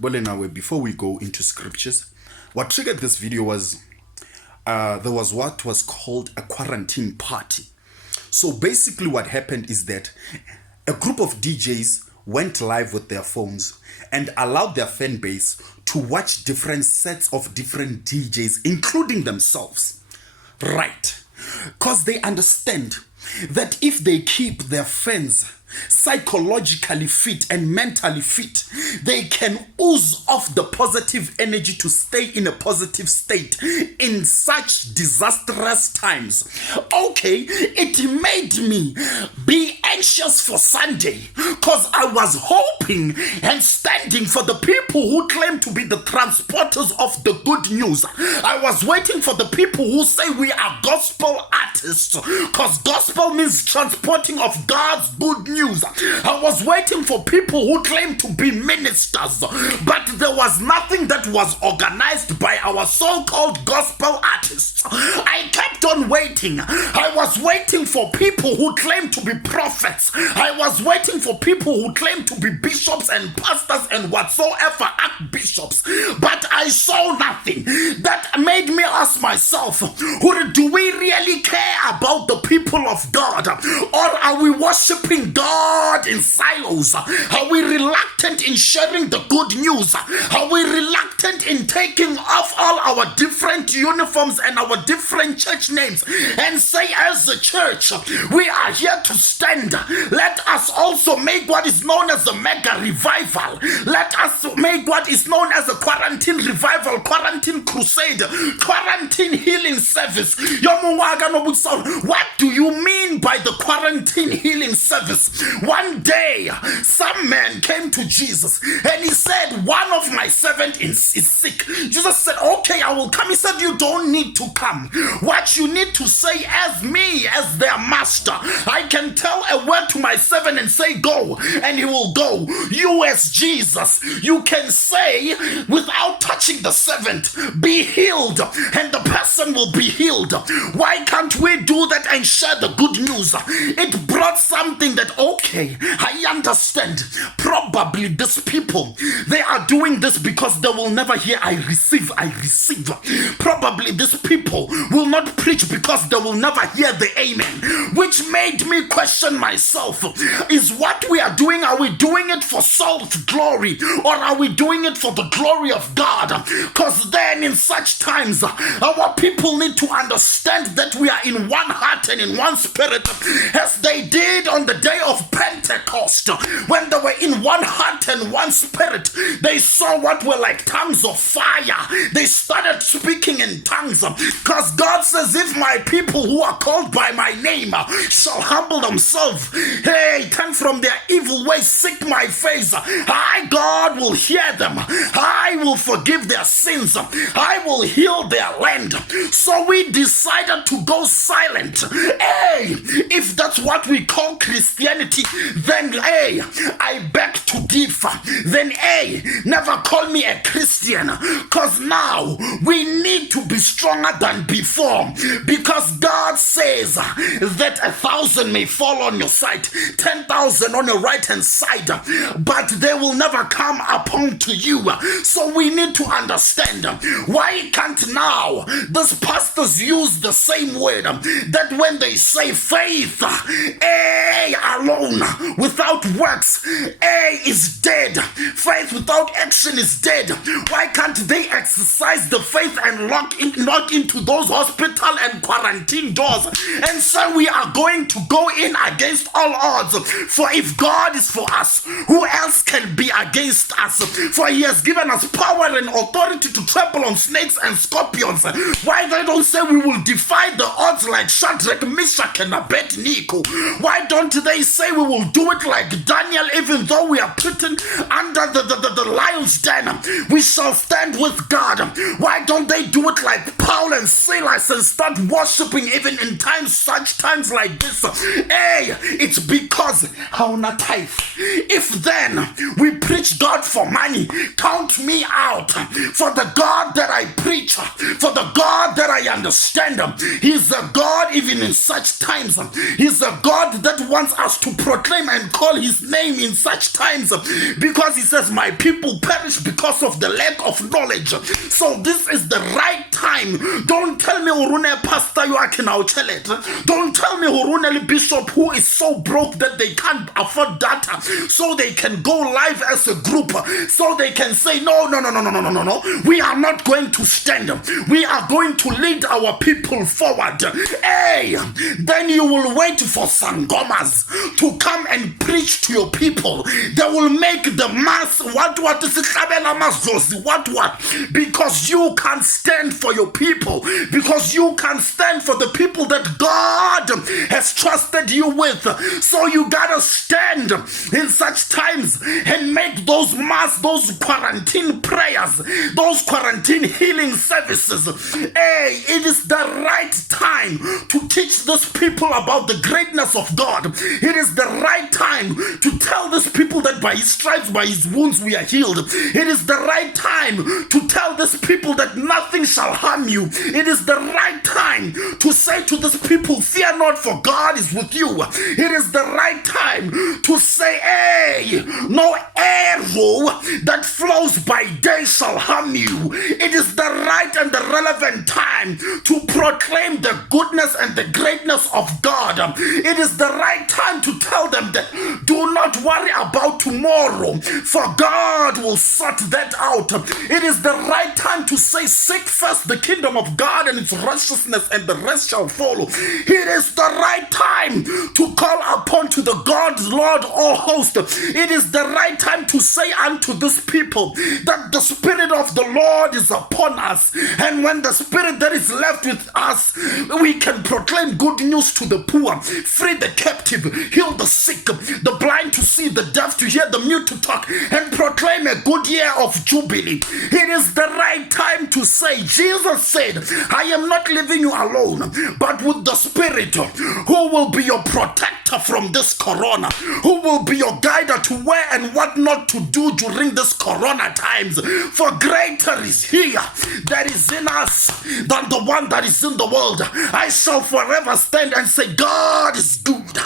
Bolena Weeeh, before we go into scriptures, what triggered this video was there was what was called a quarantine party. So basically what happened is that a group of DJs went live with their phones and allowed their fan base to watch different sets of different DJs, including themselves. Right. Because they understand that if they keep their fans psychologically fit and mentally fit, they can ooze off the positive energy to stay in a positive state in such disastrous times. Okay, it made me be anxious for Sunday because I was hoping and standing for the people who claim to be the transporters of the good news. I was waiting for the people who say we are gospel artists, because gospel means transporting of God's good news. I was waiting for people who claim to be ministers, but there was nothing that was organized by our so-called gospel artists. I kept on waiting. I was waiting for people who claim to be prophets. I was waiting for people who claim to be bishops and pastors and whatsoever archbishops, but I saw nothing. That made me ask myself, do we really care about the people of God, or are we worshiping God in silos? Are we reluctant in sharing the good news? Are we reluctant in taking off all our different uniforms and our different church names and say, as a church, we are here to stand. Let us also make what is known as a mega revival. Let us make what is known as a quarantine revival, quarantine crusade, quarantine healing service. What do you mean by the quarantine healing service? One day, some man came to Jesus and he said, one of my servants is sick. Jesus said, okay, I will come. He said, you don't need to come. What you need to say as me, as their master, I can tell a word to my servant and say, go, and he will go. You as Jesus, you can say without touching the servant, be healed, and the person will be healed. Why can't we do that and share the good news? It brought something that, okay, I understand. Probably these people, they are doing this because they will never hear I receive. Probably these people will not preach because they will never hear the amen, which made me question myself. Is what we are doing, are we doing it for self-glory, or are we doing it for the glory of God? Because then in such times, our people need to understand that we are in one heart and in one spirit, as they did on the day of Pentecost. When they were in one heart and one spirit, they saw what were like tongues of fire. They started speaking in tongues, because God says, if my people who are called by my name shall humble themselves, turn from their evil ways, seek my face, I, God, will hear them. I will forgive their sins. I will heal their land. So we decided to go silent. If that's what we call Christianity, then I beg to differ. Then never call me a Christian, because now we need to be stronger than before, because God says that 1,000 may fall on your side, 10,000 on your right hand side, but they will never come upon to you. So we need to understand, why can't now these pastors use the same word, that when they say faith alone without works is dead, faith without action is dead? Why can't they exercise the faith and knock into those hospital and quarantine doors and say we are going to go in against all odds? For if God is for us, who else can be against us? For he has given us power and authority to trample on snakes and scorpions. Why they don't say we will defy the odds like Shadrach, Meshach, and Abednego? Why don't they say we will do it like Daniel, even though we are put under the lion's den, we shall stand with God? Why don't they do it like Paul and Silas and start worshiping even in such times like this? It's because how not tithe. If then we preach God for money, count me out. For the God that I preach, for the God that I understand, he's a God even in such times. He's a God that wants us to to proclaim and call his name in such times, because he says, my people perish because of the lack of knowledge. So this is the right time. Don't tell me urune pastor you are now chelet. Don't tell me urune bishop who is so broke that they can't afford data, so they can go live as a group, so they can say no. We are not going to stand. We are going to lead our people forward. Hey, then you will wait for sangomas to come and preach to your people. They will make the mass what because you can stand for your people, because you can stand for the people that God has trusted you with. So you gotta stand in such times and make those those quarantine prayers, those quarantine healing services. Hey, it is the right time to teach these people about the greatness of God. It is the right time to tell these people that by his stripes, by his wounds we are healed. It is the right time to tell these people that nothing shall harm you. It is the right time to say to these people, fear not, for God is with you. It is the right time to say, hey, no arrow that flows by day shall harm you. It is the right and the relevant time to proclaim the goodness and the greatness of God. It is the right time to tell them that do not worry about tomorrow, for God will sort that out. It is the right time to say, seek first the kingdom of God and its righteousness, and the rest shall follow. It is the right time to call upon to the God, Lord, all host. It is the right time to say unto this people that the Spirit of the Lord is upon us, and when the Spirit that is left with us, we can proclaim good news to the poor, free the captive, heal the sick, the blind to see, the deaf to hear, the mute to talk, and proclaim a good year of jubilee. It is the right time to say, Jesus said, I am not leaving you alone, but with the Spirit, who will be your protector from this corona, who will be your guide to where and what not to do during this corona times. For greater is he that is in us than the one that is in the world. I shall forever stand and say, God is good.